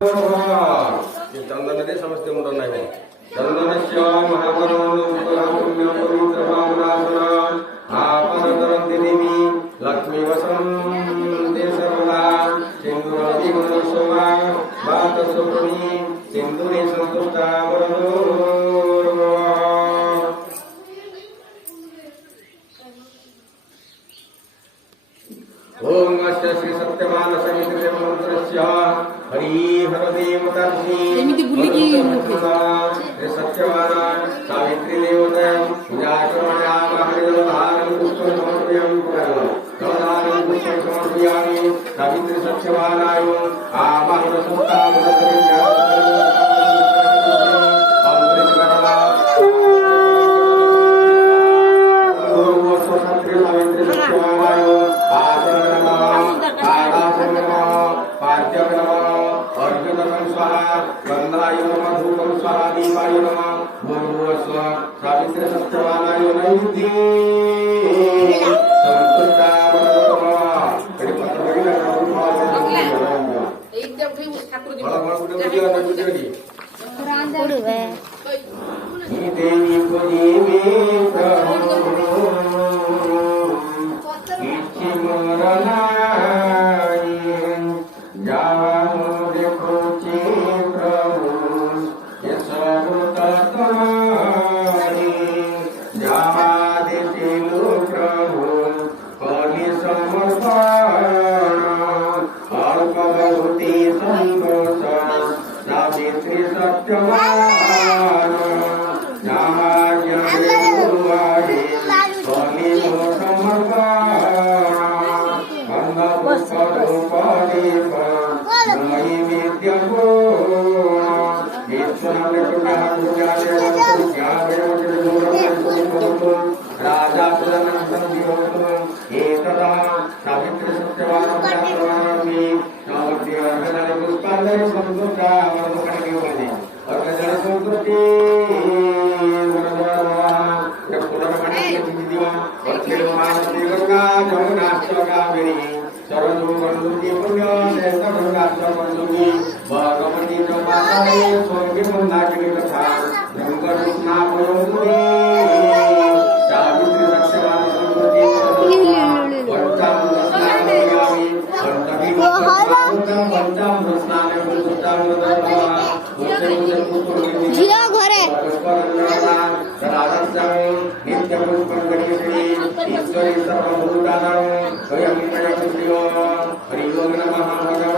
चंदन समस्त मुंडन नहीं चंदनस्य महाकरणदेवी लक्ष्मी वसंते सर्वदा सिंधुरा सिंधुरी संतुष्टा ओम अस्य श्री सत्यमान समिति मंत्रस्य हरि हरदेवतार्षि सत्यवान सावित्री देवता पूजाकर्मण्या महादेवधारं पुष्पं समर्पयामि नवधारं पुष्पं समर्पयामि सावित्री सत्यवानाय आवाहन संस्थापनकरिण्या सावित्री सत्यवानाय नैवेद्ये हरि ओम नमः